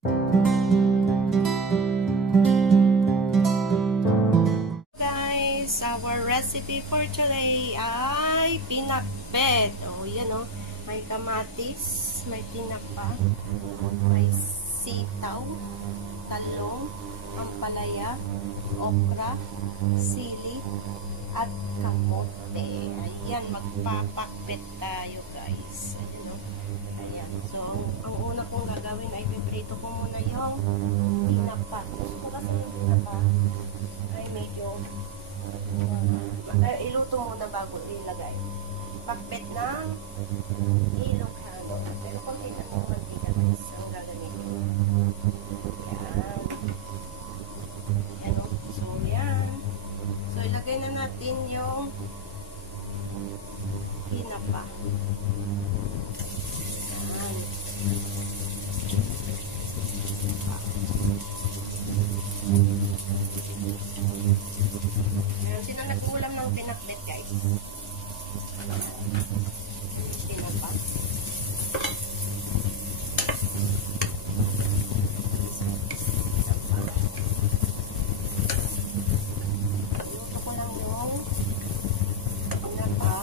Guys, our recipe for today ay pinakbet. O, yan o. May kamatis, may tinapa, may sitaw, talong, ampalaya, okra, sili, at kamote. Ayan, magpapakbet tayo guys. Ayan o. Ayan. So, ang una kong gagawin ay piprito ko muna yung tinapa. Gusto ko kasi yung tinapa ay medyo iluto muna bago ilagay. Pakbet ng Ilocano. Pero konti na itong mantika guys ang gagamitin. Yan. Yan o. So, yan. So, ilagay na natin yung tinapa. Yan. Yan. Sino nag-ulam ng pinakbet guys? Tinapa. Luto ko lang yung tinapa.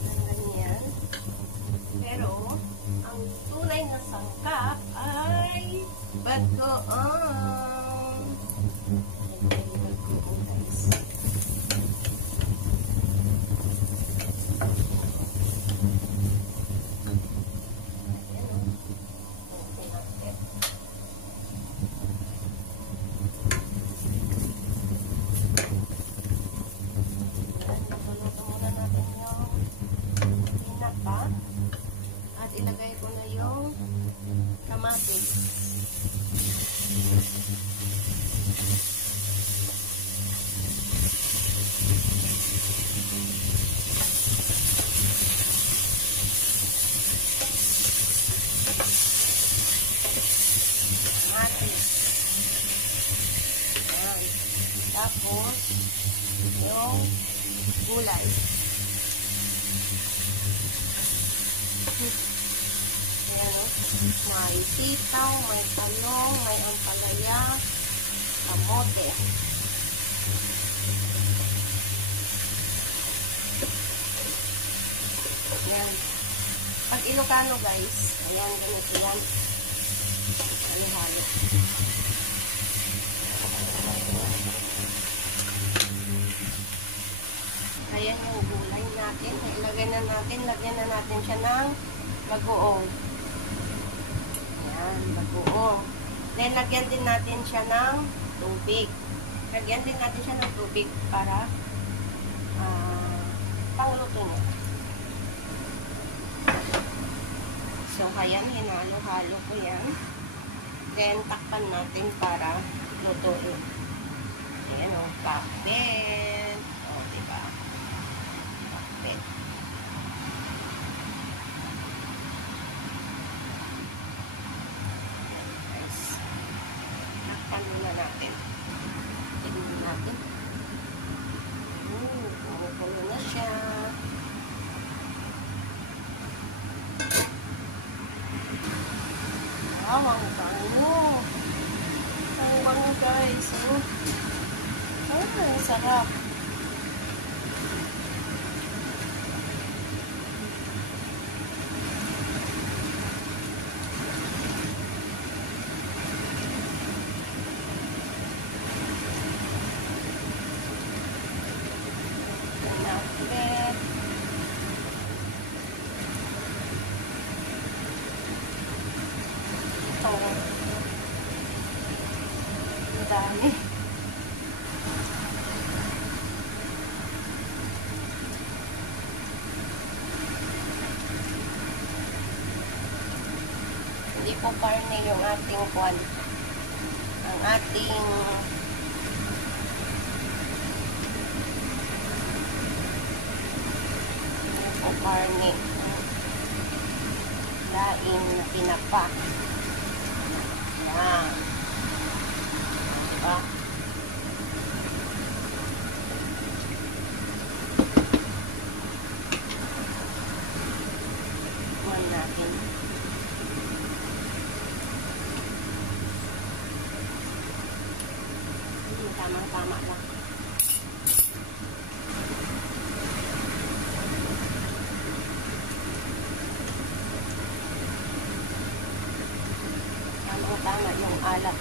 Ganyan. Pero, ang tunay na sangkap ay bagoong. At ilagay ko na yung kamatis. Kamatis. Ayan. Tapos, yung gulay. Ayan o. May sitaw, may talong, may ampalaya, kamote. Ayan. Pag Ilocano guys, ayan, ganito yan. Halo-halo. Ayan yung gulay natin. Ilagay na natin, lagyan na natin siya ng bagoong. Ayan, bagoong. Then, lagyan din natin siya ng tubig. Lagyan din natin siya ng tubig para pangluto niya. So, ayan, hinalo-halo ko yan. Then, takpan natin para lutuin. Ayan o, pakbet. O, diba? Pakbet. Guys. Takpan muna natin. Tignan natin. Kumukulo na siya. Ang bango. Ang bango guys. Ang sarap. Pinakbet. Ang dami. Hindi po karne yung ating kwan. Ang ating hindi po karne. Lain na tinapa. Yan. Diba? Tikman natin. Tamang-tama lang. Tamang-tama yung alat.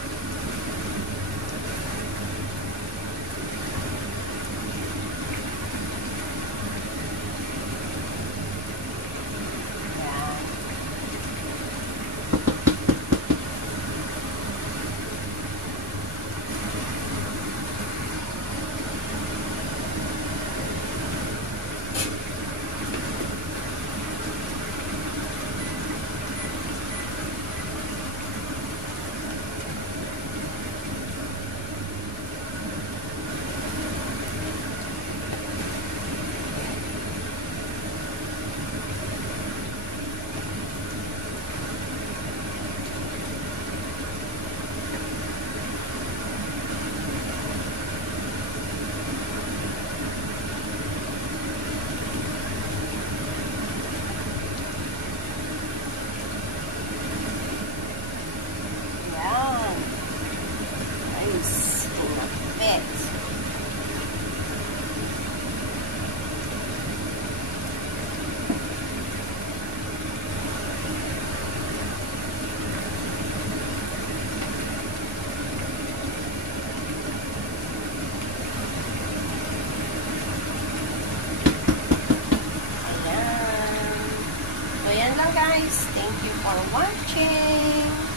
Guys, thank you for watching.